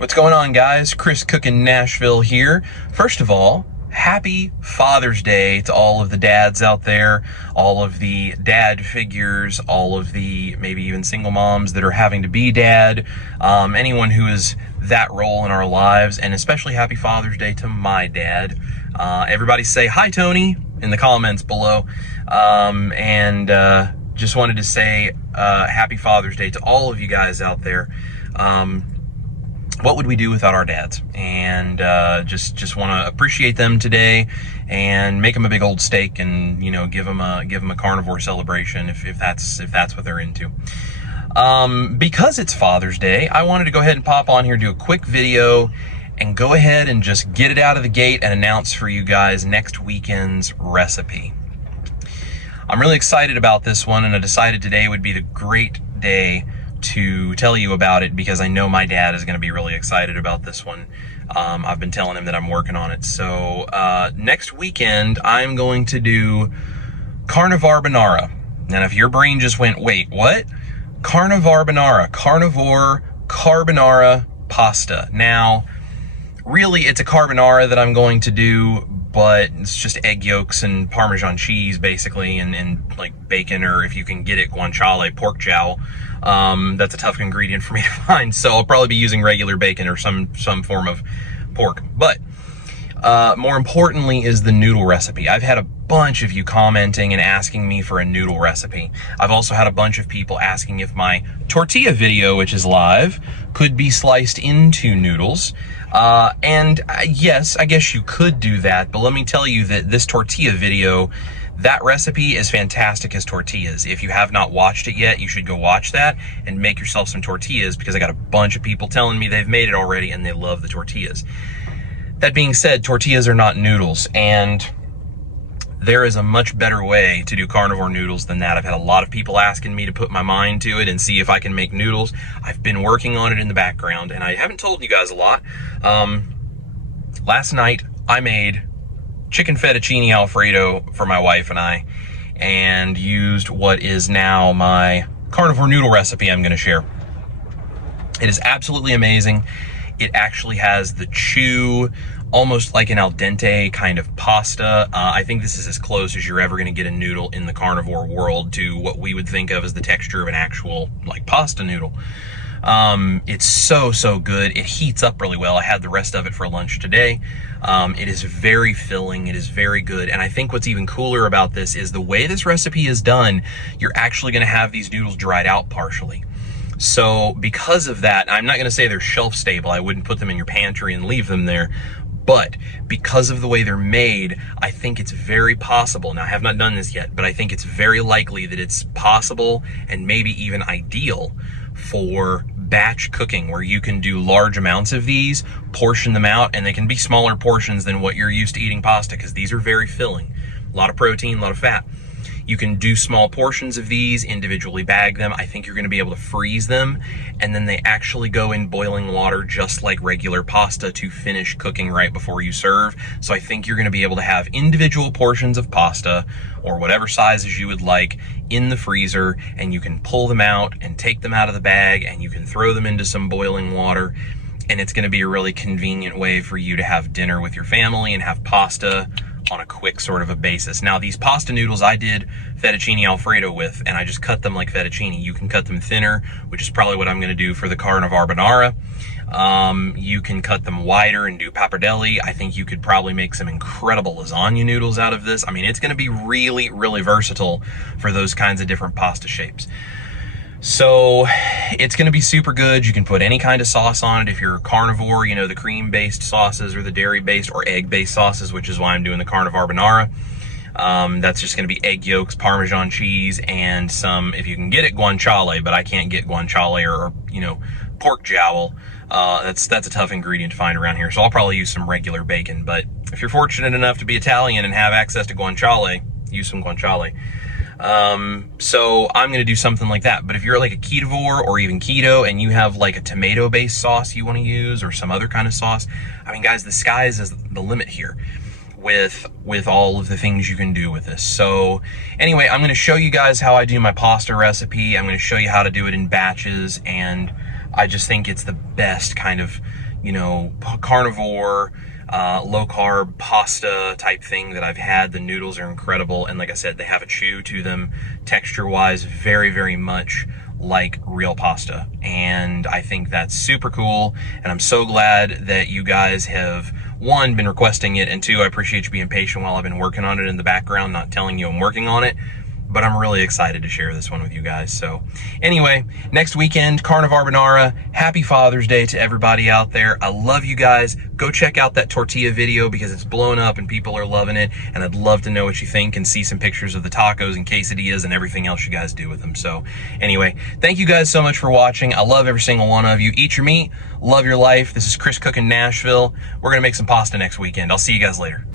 What's going on, guys? Chris cooking Nashville here. First of all, happy Father's Day to all of the dads out there, all of the dad figures, all of the maybe even single moms that are having to be dad, anyone who is that role in our lives, and especially happy Father's Day to my dad. Everybody say hi, Tony, in the comments below. Just wanted to say happy Father's Day to all of you guys out there. What would we do without our dads? And just want to appreciate them today and make them a big old steak and, you know, give them a carnivore celebration if that's what they're into. Because it's Father's Day, I wanted to go ahead and pop on here, do a quick video and go ahead and just get it out of the gate and announce for you guys next weekend's recipe. I'm really excited about this one, and I decided today would be the great day to tell you about it because I know my dad is going to be really excited about this one. I've been telling him that I'm working on it. So next weekend, I'm going to do carniv-arbonara. And if your brain just went, wait, what? Carniv-arbonara, carnivore carbonara pasta. Now, really, it's a carbonara that I'm going to do, but it's just egg yolks and Parmesan cheese, basically, and like bacon, or if you can get it, guanciale, pork jowl. That's a tough ingredient for me to find, so I'll probably be using regular bacon or some form of pork. But more importantly is the noodle recipe. I've had a bunch of you commenting and asking me for a noodle recipe. I've also had a bunch of people asking if my tortilla video, which is live, could be sliced into noodles. Yes, I guess you could do that, but let me tell you that this tortilla video, that recipe is fantastic as tortillas. If you have not watched it yet, you should go watch that and make yourself some tortillas, because I got a bunch of people telling me they've made it already and they love the tortillas. That being said, tortillas are not noodles, and there is a much better way to do carnivore noodles than that. I've had a lot of people asking me to put my mind to it and see if I can make noodles. I've been working on it in the background, and I haven't told you guys a lot. Last night, I made chicken fettuccine Alfredo for my wife and I, and used what is now my carnivore noodle recipe I'm going to share. It is absolutely amazing. It actually has the chew, almost like an al dente kind of pasta. I think this is as close as you're ever going to get a noodle in the carnivore world to what we would think of as the texture of an actual like pasta noodle. It's so good. It heats up really well. I had the rest of it for lunch today. It is very filling. It is very good. And I think what's even cooler about this is the way this recipe is done, you're actually going to have these noodles dried out partially. So because of that, I'm not going to say they're shelf stable. I wouldn't put them in your pantry and leave them there. But because of the way they're made, I think it's very possible. Now, I have not done this yet, but I think it's very likely that it's possible and maybe even ideal for batch cooking, where you can do large amounts of these, portion them out, and they can be smaller portions than what you're used to eating pasta, because these are very filling. A lot of protein, a lot of fat. You can do small portions of these, individually bag them. I think you're going to be able to freeze them, and then they actually go in boiling water just like regular pasta to finish cooking right before you serve. So I think you're going to be able to have individual portions of pasta, or whatever sizes you would like, in the freezer, and you can pull them out and take them out of the bag, and you can throw them into some boiling water, and it's going to be a really convenient way for you to have dinner with your family and have pasta on a quick sort of a basis. Now, these pasta noodles I did fettuccine Alfredo with, and I just cut them like fettuccine. You can cut them thinner, which is probably what I'm going to do for the carniv-arbonara. You can cut them wider and do pappardelle. I think you could probably make some incredible lasagna noodles out of this. I mean, it's going to be really, really versatile for those kinds of different pasta shapes. So it's going to be super good. You can put any kind of sauce on it. If you're a carnivore, you know, the cream-based sauces or the dairy-based or egg-based sauces, which is why I'm doing the carniv-arbonara. That's just going to be egg yolks, Parmesan cheese, and some, if you can get it, guanciale, but I can't get guanciale or you know, pork jowl. That's a tough ingredient to find around here, so I'll probably use some regular bacon. But if you're fortunate enough to be Italian and have access to guanciale, use some guanciale. So I'm going to do something like that. But if you're like a ketovore or even keto and you have like a tomato-based sauce you want to use or some other kind of sauce, I mean, guys, the sky is the limit here with all of the things you can do with this. So anyway, I'm going to show you guys how I do my pasta recipe. I'm going to show you how to do it in batches, and I just think it's the best kind of, carnivore, low carb pasta type thing that I've had. The noodles are incredible, and like I said, they have a chew to them, texture wise, very, very much like real pasta. And I think that's super cool, and I'm so glad that you guys have, one, been requesting it, and two, I appreciate you being patient while I've been working on it in the background, not telling you I'm working on it. But I'm really excited to share this one with you guys. So anyway, next weekend, carniv-arbonara. Happy Father's Day to everybody out there. I love you guys. Go check out that tortilla video because it's blown up and people are loving it. And I'd love to know what you think and see some pictures of the tacos and quesadillas and everything else you guys do with them. So anyway, thank you guys so much for watching. I love every single one of you. Eat your meat, love your life. This is Chris Cook in Nashville. We're gonna make some pasta next weekend. I'll see you guys later.